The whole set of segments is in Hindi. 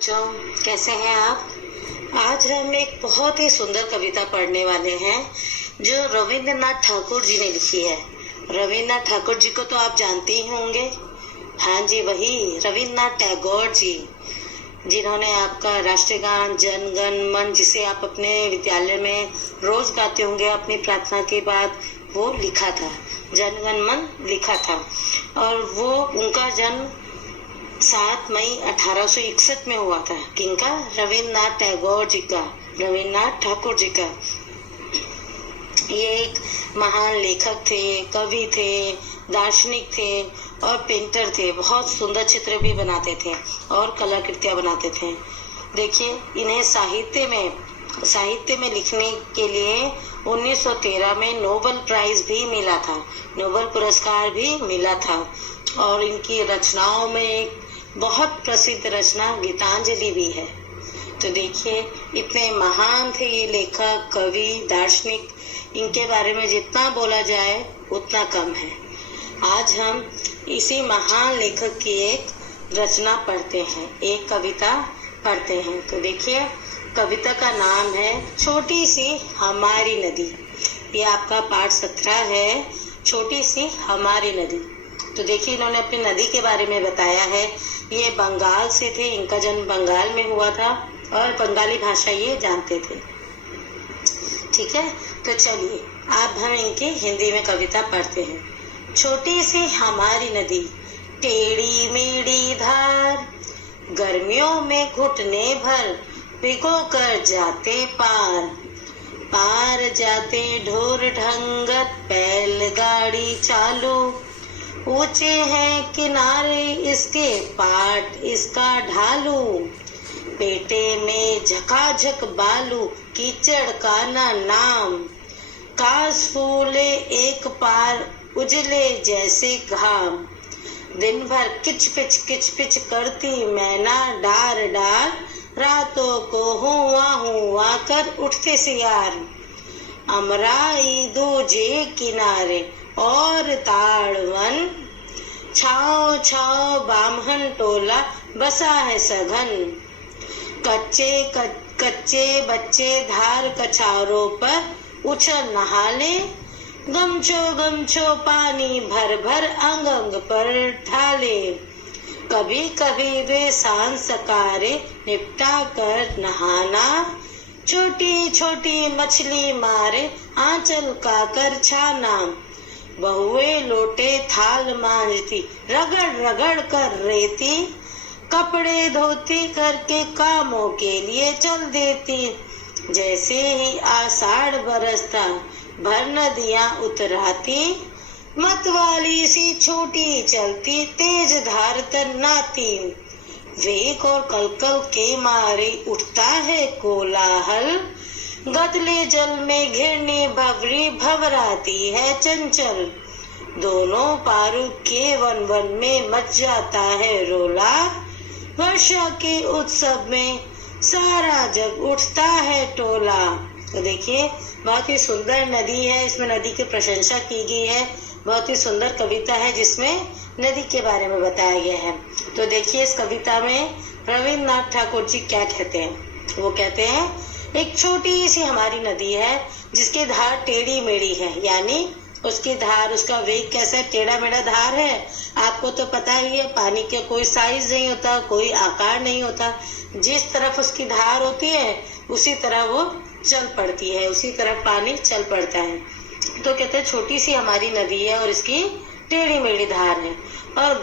बच्चों, कैसे हैं आप? आज हम एक बहुत ही सुंदर कविता पढ़ने वाले हैं जो रविंद्रनाथ ठाकुर जी ने लिखी है। रविंद्रनाथ ठाकुर जी को तो आप जानते ही होंगे। हाँ जी, वही रविंद्रनाथ टैगोर जी, जिन्होंने आपका राष्ट्रीय गान जन गण मन, जिसे आप अपने विद्यालय में रोज गाते होंगे अपनी प्रार्थना के बाद, वो लिखा था। जन गण मन लिखा था और वो उनका जन्म 7 मई 1861 में हुआ था। किनका? रविंद्रनाथ टैगोर जी का, रविंद्रनाथ ठाकुर जी का। ये एक महान लेखक थे, कवि थे, दार्शनिक थे और पेंटर थे। बहुत सुंदर चित्र भी बनाते थे और कलाकृतियां बनाते थे। देखिए, इन्हें साहित्य में लिखने के लिए 1913 में नोबेल प्राइज भी मिला था, नोबेल पुरस्कार भी मिला था। और इनकी रचनाओं में एक बहुत प्रसिद्ध रचना गीतांजलि भी है। तो देखिए, इतने महान थे ये लेखक, कवि, दार्शनिक। इनके बारे में जितना बोला जाए उतना कम है। आज हम इसी महान लेखक की एक रचना पढ़ते हैं, एक कविता पढ़ते हैं। तो देखिए, कविता का नाम है छोटी सी हमारी नदी। ये आपका पाठ 17 है, छोटी सी हमारी नदी। तो देखिए, इन्होंने अपनी नदी के बारे में बताया है। ये बंगाल से थे, इनका जन्म बंगाल में हुआ था और बंगाली भाषा ये जानते थे। ठीक है, तो चलिए अब हम इनकी हिंदी में कविता पढ़ते हैं। छोटी सी हमारी नदी, टेढ़ी मेढ़ी धार, गर्मियों में घुटने भर भिगो कर जाते पार। पार जाते ढोर ढंगर, बैलगाड़ी चालू, ऊंचे हैं किनारे इसके, पाट इसका ढालू। पेटे में झकाझक बालू, कीचड़ का ना नाम, कास फूले एक पार, उजले जैसे घाम। दिन भर किच पिच करती मैना डार डार, रातों को हुआ कर उठते सियार। अमराई दूजे किनारे और ताड़वन, छाओ छाओ बामहन टोला बसा है सघन। कच्चे बच्चे धार कछारों पर उछल नहाले, गमछो पानी भर भर अंग अंग पर ढाले। कभी कभी वे सांझ सकारे निपटा कर नहाना, छोटी छोटी मछली मारे आंचल का कर छाना। बहुए लोटे थाल मांजती, रगड़ रगड़ कर रेती, कपड़े धोती करके कामों के लिए चल देती। जैसे ही आषाढ़ बरसता, भर नदियां उतराती, मतवाली सी छोटी चलती, तेज धार तन्नाती। वेग और कलकल के मारे उठता है कोलाहल, गदले जल में घिरनी भवरी भवराती है चंचल। दोनों पारू के वन वन में मच जाता है रोला, वर्षा के उत्सव में सारा जग उठता है टोला। तो देखिए, बहुत ही सुंदर नदी है, इसमें नदी की प्रशंसा की गई है। बहुत ही सुंदर कविता है जिसमें नदी के बारे में बताया गया है। तो देखिए, इस कविता में रविंद्रनाथ ठाकुर जी क्या कहते हैं। वो कहते हैं, एक छोटी सी हमारी नदी है जिसकी धार टेढ़ी मेढ़ी है, यानी उसकी धार, उसका वेग कैसा है, टेढ़ा मेढ़ा धार है। आपको तो पता ही है, पानी का कोई साइज नहीं होता, कोई आकार नहीं होता। जिस तरफ उसकी धार होती है उसी तरह वो चल पड़ती है, उसी तरफ पानी चल पड़ता है। तो कहते हैं, छोटी सी हमारी नदी है और इसकी टेढ़ी मेढ़ी धार है। और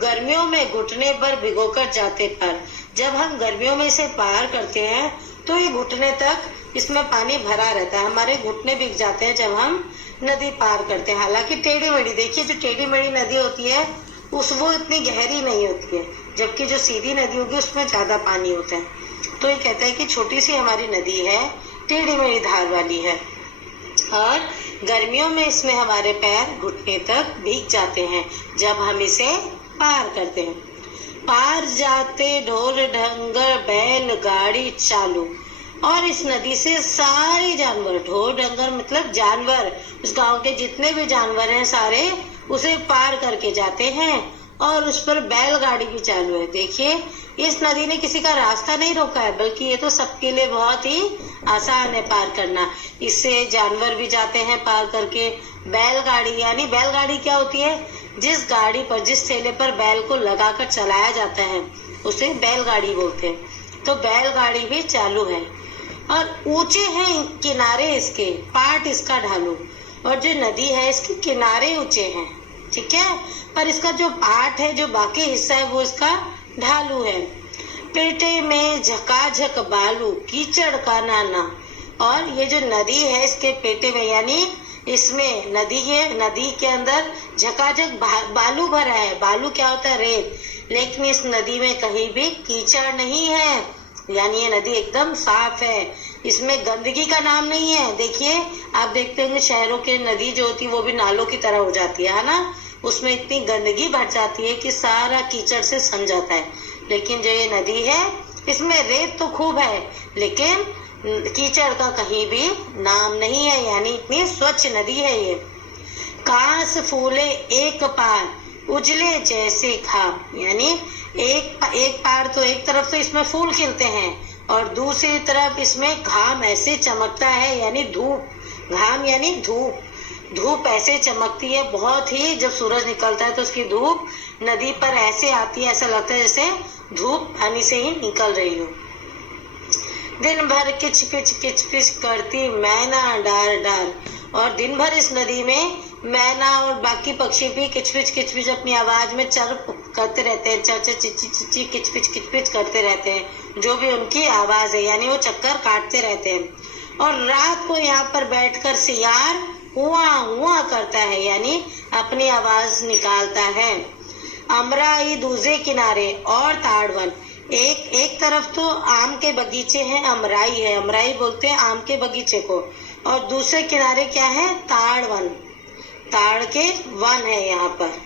गर्मियों में घुटने पर भिगोकर जाते पर, जब हम गर्मियों में इसे पार करते हैं तो ये घुटने तक इसमें पानी भरा रहता है, हमारे घुटने भीग जाते हैं जब हम नदी पार करते हैं। हालांकि टेढ़ी मेढ़ी, देखिए जो टेढ़ी मेढ़ी नदी होती है वो इतनी गहरी नहीं होती है, जबकि जो सीधी नदी होगी उसमें ज्यादा पानी होता है। तो ये कहता है कि छोटी सी हमारी नदी है, टेढ़ी मेढ़ी धार वाली है और गर्मियों में इसमें हमारे पैर घुटने तक भीग जाते हैं जब हम इसे पार करते हैं। पार जाते ढोर ढंगर बैलगाड़ी चालू, और इस नदी से सारे जानवर, ढोर ढंगर मतलब जानवर, उस गांव के जितने भी जानवर हैं सारे उसे पार करके जाते हैं। और उस पर बैलगाड़ी भी चालू है। देखिए, इस नदी ने किसी का रास्ता नहीं रोका है, बल्कि ये तो सबके लिए बहुत ही आसान है पार करना। इससे जानवर भी जाते हैं पार करके। बैलगाड़ी यानी बैलगाड़ी क्या होती है? जिस गाड़ी पर, जिस ठेले पर बैल को लगाकर चलाया जाता है उसे बैलगाड़ी बोलते हैं। तो बैलगाड़ी भी चालू है और ऊंचे हैं किनारे इसके, पाट इसका ढालू। और जो नदी है इसके किनारे ऊंचे हैं, ठीक है, पर इसका जो पाट है, जो बाकी हिस्सा है, वो इसका ढालू है। पेटे में झकाझक बालू, कीचड़ का नाना। और ये जो नदी है इसके पेटे में, यानी इसमें नदी है, नदी के अंदर झकाझक बालू भरा है। बालू क्या होता है? रेत। लेकिन इस नदी में कहीं भी कीचड़ नहीं है, यानी ये नदी एकदम साफ है। इसमें गंदगी का नाम नहीं है। देखिए, आप देखते होंगे शहरों के नदी जो होती है वो भी नालों की तरह हो जाती है ना? उसमें इतनी गंदगी भर जाती है कि सारा कीचड़ से सन जाता है। लेकिन जो ये नदी है इसमें रेत तो खूब है, लेकिन कीचड़ का कहीं भी नाम नहीं है, यानी इतनी स्वच्छ नदी है ये। कांस फूले एक पार, उजले जैसे खाम। यानी एक पार तो एक तरफ तो इसमें फूल खिलते हैं और दूसरी तरफ इसमें घाम ऐसे चमकता है, यानी धूप। घाम यानी धूप। धूप ऐसे चमकती है बहुत ही, जब सूरज निकलता है तो उसकी धूप नदी पर ऐसे आती है, ऐसा लगता है जैसे धूप पानी से ही निकल रही हो। दिन भर किच पिच करती मैना डार डार। और दिन भर इस नदी में मैना और बाकी पक्षी भी किच पिच अपनी आवाज में चर्प करते रहते हैं, चर चर चिची चिची किच पिच करते रहते हैं, जो भी उनकी आवाज है, यानी वो चक्कर काटते रहते हैं। और रात को यहाँ पर बैठकर सियार हुआ हुआ करता है, यानी अपनी आवाज निकालता है। अमराई दूसरे किनारे और ताड़वन। एक तरफ तो आम के बगीचे हैं, अमराई है, अमराई बोलते हैं आम के बगीचे को, और दूसरे किनारे क्या है? ताड़वन, ताड़ के वन है यहाँ पर।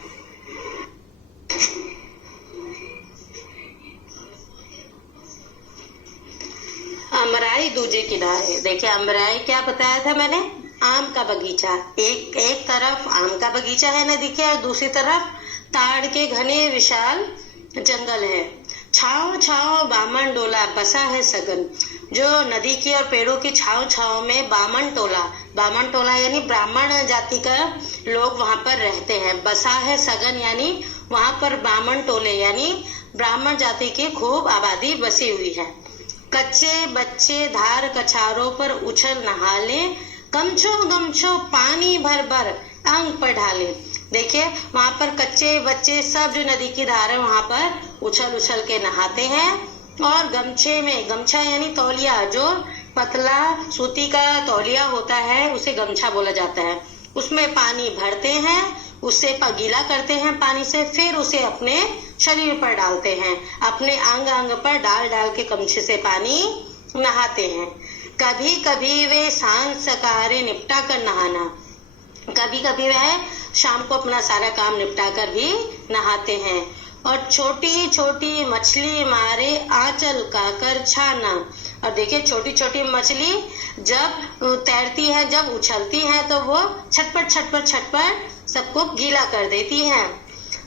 अमराई दूजे किनारे। देखिए, अमराई क्या बताया था मैंने? आम का बगीचा। एक तरफ आम का बगीचा है नदी के, और दूसरी तरफ ताड़ के घने विशाल जंगल है। छाव छाव बामन डोला, बसा है सगन। जो नदी की और पेड़ों की छाव में बामन टोला यानी ब्राह्मण जाति का लोग वहां पर रहते हैं। बसा है सगन यानी वहां पर बामन टोले यानी ब्राह्मण जाति की खूब आबादी बसी हुई है। कच्चे बच्चे धार कछारों पर उछल नहाले, गमछो पानी भर भर अंग पर ढाले। देखिए, वहां पर कच्चे बच्चे सब जो नदी की धार है वहां पर उछल के नहाते हैं। और गमछे में, गमछा यानी तौलिया, जो पतला सूती का तौलिया होता है उसे गमछा बोला जाता है, उसमें पानी भरते हैं, उसे गीला करते हैं पानी से, फिर उसे अपने शरीर पर डालते हैं, अपने अंग पर डाल के गमछे से पानी नहाते हैं। कभी कभी वे सांझ सकारे निपटा कर नहाना, कभी कभी वह शाम को अपना सारा काम निपटा कर भी नहाते हैं। और छोटी छोटी मछली मारे आंचल का कर छाना। और देखिए, छोटी छोटी मछली जब तैरती है, जब उछलती है, तो वो छटपट सबको गीला कर देती हैं।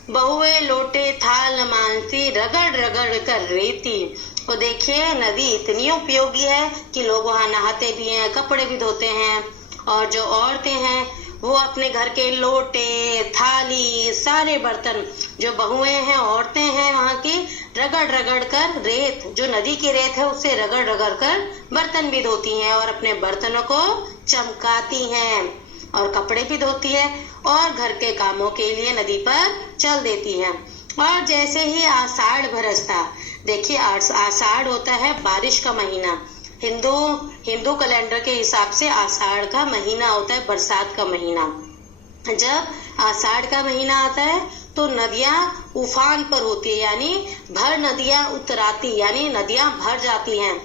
बहुए लोटे थाल मानसी, रगड़ कर रेती। तो देखिए, नदी इतनी उपयोगी है कि लोग वहाँ नहाते भी हैं, कपड़े भी धोते हैं। और जो औरतें हैं वो अपने घर के लोटे, थाली, सारे बर्तन, जो बहुएं हैं, औरतें हैं वहाँ की, रगड़ कर रेत, जो नदी की रेत है, उससे रगड़ कर बर्तन भी धोती हैं और अपने बर्तनों को चमकाती हैं और कपड़े भी धोती है और घर के कामों के लिए नदी पर चल देती है। और जैसे ही आषाढ़ बरसता, देखिए आषाढ़ होता है बारिश का महीना, हिंदू कैलेंडर के हिसाब से आषाढ़ का महीना होता है बरसात का महीना। जब आषाढ़ का महीना आता है तो नदियां उफान पर होती है, यानी भर नदियां उतराती, यानी नदियां भर जाती हैं।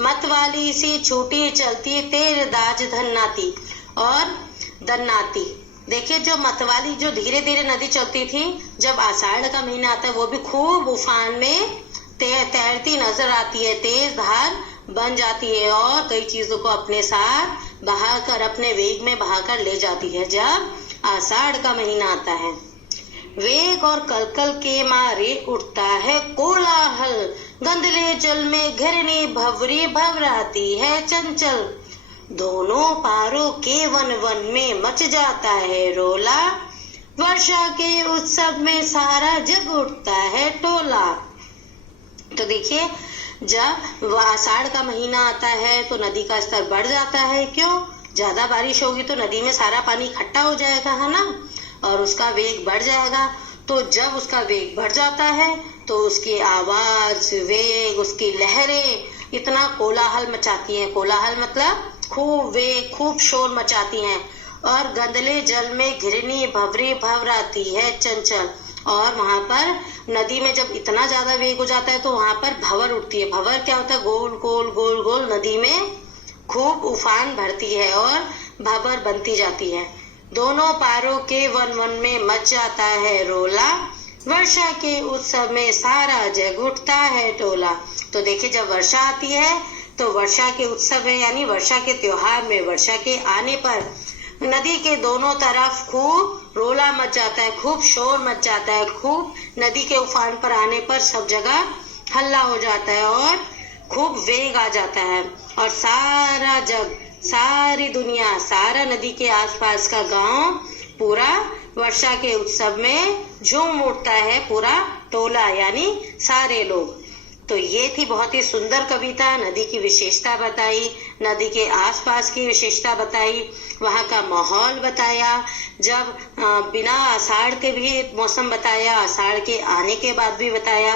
मतवाली सी छूटी चलती तेर दाज धन्नाती और दन्नाती। देखिए, जो मतवाली, जो धीरे धीरे नदी चलती थी, जब आषाढ़ का महीना आता है वो भी खूब उफान में तैरती नजर आती है, तेज धार बन जाती है और कई चीजों को अपने साथ बहाकर, अपने वेग में बहाकर ले जाती है जब आषाढ़ का महीना आता है। वेग और कलकल के मारे उठता है कोलाहल, गंदले जल में घिरनी भंवरी भंवराती है चंचल। दोनों पारों के वन वन में मच जाता है रोला, वर्षा के उत्सव में सारा जग उठता है टोला। तो देखिए, जब आषाढ़ का महीना आता है तो नदी का स्तर बढ़ जाता है। क्यों? ज्यादा बारिश होगी तो नदी में सारा पानी इकट्ठा हो जाएगा, है ना, और उसका वेग बढ़ जाएगा। तो जब उसका वेग बढ़ जाता है तो उसकी आवाज, वेग, उसकी लहरें इतना कोलाहल मचाती हैं। कोलाहल मतलब खूब वेग, खूब शोर मचाती हैं। और गंदले जल में घिरनी भंवरी भंवराती है चंचल। और वहां पर नदी में जब इतना ज्यादा वेग हो जाता है तो वहां पर भंवर उठती है। भंवर क्या होता है? गोल गोल गोल गोल नदी में खूब उफान भरती है और भंवर बनती जाती है। दोनों पारों के वन वन में मच जाता है रोला, वर्षा के उत्सव में सारा जग उठता है टोला। तो देखिए, जब वर्षा आती है तो वर्षा के उत्सव में यानी वर्षा के त्योहार में, वर्षा के आने पर नदी के दोनों तरफ खूब रोला मच जाता है, खूब शोर मच जाता है। खूब नदी के उफान पर आने पर सब जगह हल्ला हो जाता है और खूब वेग आ जाता है। और सारा जग, सारी दुनिया, सारा नदी के आसपास का गांव पूरा वर्षा के उत्सव में झूम उठता है, पूरा टोला यानी सारे लोग। तो ये थी बहुत ही सुंदर कविता। नदी की विशेषता बताई, नदी के आसपास की विशेषता बताई, वहाँ का माहौल बताया। जब बिना आषाढ़ के भी मौसम बताया, आषाढ़ के आने के बाद भी बताया,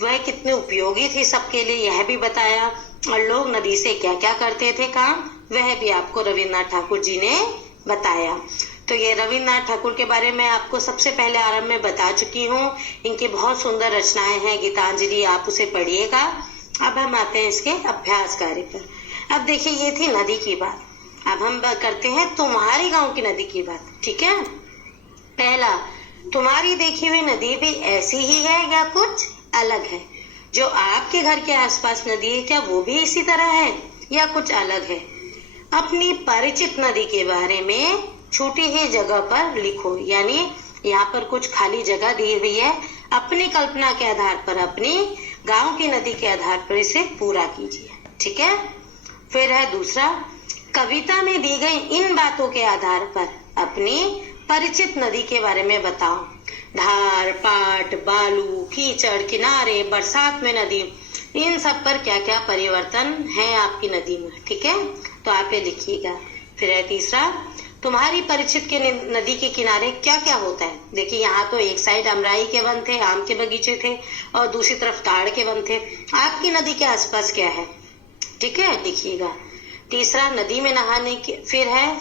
वह कितने उपयोगी थी सबके लिए यह भी बताया। और लोग नदी से क्या क्या करते थे काम, वह भी आपको रविन्द्रनाथ ठाकुर जी ने बताया। तो ये रविन्द्रनाथ ठाकुर के बारे में आपको सबसे पहले आरंभ में बता चुकी हूँ। इनकी बहुत सुंदर रचनाएं हैं, गीतांजलि, आप उसे पढ़िएगा। अब हम आते हैं इसके अभ्यास कार्य पर। अब देखिए, ये थी नदी की बात। अब हम करते हैं तुम्हारे गांव की नदी की बात। ठीक है? पहला, तुम्हारी देखी हुई नदी भी ऐसी ही है या कुछ अलग है? जो आपके घर के आसपास नदी है, क्या वो भी इसी तरह है या कुछ अलग है? अपनी परिचित नदी के बारे में छोटी ही जगह पर लिखो, यानी यहाँ पर कुछ खाली जगह दी हुई है। अपनी कल्पना के आधार पर, अपनी गांव की नदी के आधार पर इसे पूरा कीजिए। ठीक है? फिर है दूसरा, कविता में दी गई इन बातों के आधार पर अपनी परिचित नदी के बारे में बताओ। धार, पाट, बालू, कीचड़, किनारे, बरसात में नदी, इन सब पर क्या क्या परिवर्तन है आपकी नदी में। ठीक है? तो आप ये लिखिएगा। फिर है तीसरा, तुम्हारी परिचित के नदी के किनारे क्या क्या होता है? देखिए, यहाँ तो एक साइड अमराई के वन थे, आम के बगीचे थे, और दूसरी तरफ ताड़ के वन थे। आपकी नदी के आसपास क्या है? ठीक है, लिखिएगा। तीसरा, नदी में नहाने के, फिर है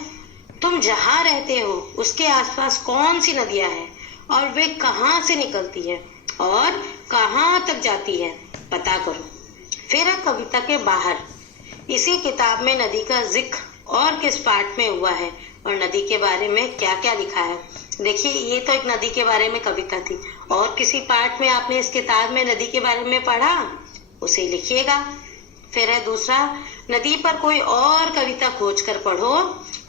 तुम जहाँ रहते हो उसके आसपास कौन सी नदियां हैं और वे कहाँ से निकलती है और कहाँ तक जाती है, पता करो। फिर है कविता के बाहर, इसी किताब में नदी का जिक्र और किस पाठ में हुआ है और नदी के बारे में क्या क्या लिखा है। देखिए, ये तो एक नदी के बारे में कविता थी, और किसी पाठ में आपने इस किताब में नदी के बारे में पढ़ा, उसे लिखिएगा। फिर है दूसरा, नदी पर कोई और कविता खोज कर पढ़ो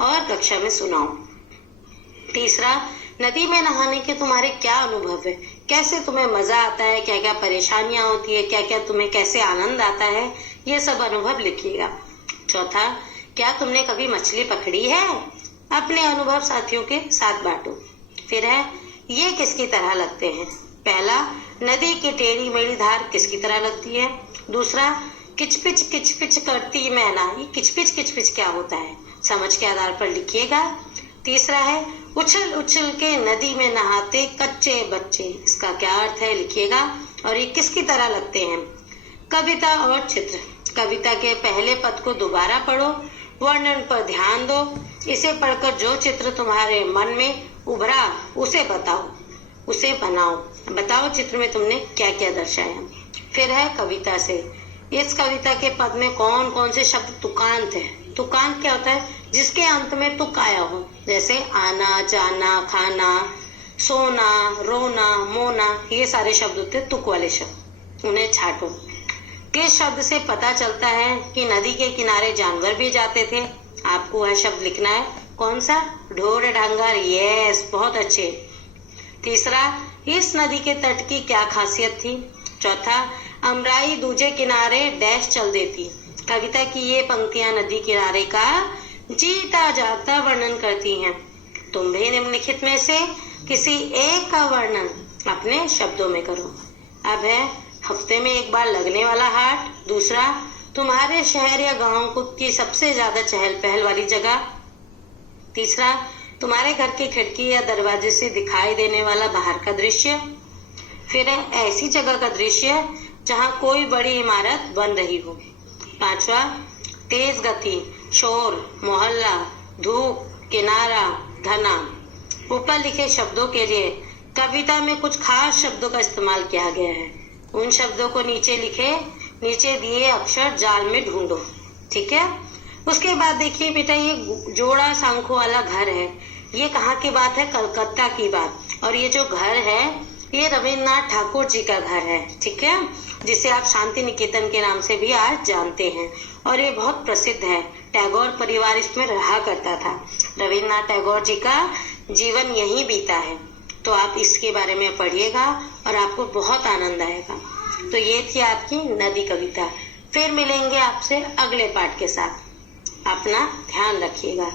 और कक्षा में सुनाओ। तीसरा, नदी में नहाने के तुम्हारे क्या अनुभव है, कैसे तुम्हें मजा आता है, क्या क्या परेशानियां होती है, क्या क्या तुम्हें कैसे आनंद आता है, ये सब अनुभव लिखिएगा। चौथा, क्या तुमने कभी मछली पकड़ी है? अपने अनुभव साथियों के साथ बांटो। फिर है, ये किसकी तरह लगते हैं? पहला, नदी की टेढ़ी मेढ़ी धार किसकी तरह लगती है? दूसरा, किचपिच करती मैना, ये किचपिच क्या होता है, समझ के आधार पर लिखिएगा। तीसरा है, उछल उछल के नदी में नहाते कच्चे बच्चे, इसका क्या अर्थ है, लिखिएगा। और ये किसकी तरह लगते हैं? कविता और चित्र, कविता के पहले पद को दोबारा पढ़ो, वर्णन पर ध्यान दो, इसे पढ़कर जो चित्र तुम्हारे मन में उभरा उसे बताओ, उसे बनाओ, बताओ चित्र में तुमने क्या क्या दर्शाया। फिर है कविता से, इस कविता के पद में कौन कौन से शब्द तुकांत है? तुकांत क्या होता है? जिसके अंत में तुक आया हो, जैसे आना, जाना, खाना, सोना, रोना, मोना, ये सारे शब्द होते हैं तुक वाले शब्द, उन्हें छाटो। किस शब्द से पता चलता है कि नदी के किनारे जानवर भी जाते थे? आपको वह शब्द लिखना है। कौन सा? ढोर ढंगर, यस, बहुत अच्छे। तीसरा, इस नदी के तट की क्या खासियत थी। चौथा, अमराई दूजे किनारे डैश चल देती। कविता की ये पंक्तियां नदी किनारे का जीता जागता वर्णन करती हैं। तुम भी निम्नलिखित में से किसी एक का वर्णन अपने शब्दों में करो। अब है हफ्ते में एक बार लगने वाला हाट। दूसरा, तुम्हारे शहर या गांव की सबसे ज्यादा चहल पहल वाली जगह। तीसरा, तुम्हारे घर की खिड़की या दरवाजे से दिखाई देने वाला बाहर का दृश्य। फिर है ऐसी जगह का दृश्य जहां कोई बड़ी इमारत बन रही हो। पांचवा, तेज गति, शोर, मोहल्ला, धूप, किनारा, घना। ऊपर लिखे शब्दों के लिए कविता में कुछ खास शब्दों का इस्तेमाल किया गया है। उन शब्दों को नीचे दिए अक्षर जाल में ढूंढो। ठीक है। उसके बाद देखिए बेटा, ये जोड़ा शंखों वाला घर है। ये कहाँ की बात है? कलकत्ता की बात। और ये जो घर है ये रविन्द्रनाथ ठाकुर जी का घर है। ठीक है, जिसे आप शांति निकेतन के नाम से भी आज जानते हैं। और ये बहुत प्रसिद्ध है। टैगोर परिवार इसमें रहा करता था। रविन्द्रनाथ टैगोर जी का जीवन यहीं बीता है। तो आप इसके बारे में पढ़िएगा और आपको बहुत आनंद आएगा। तो ये थी आपकी नदी कविता। फिर मिलेंगे आपसे अगले पाठ के साथ। अपना ध्यान रखिएगा।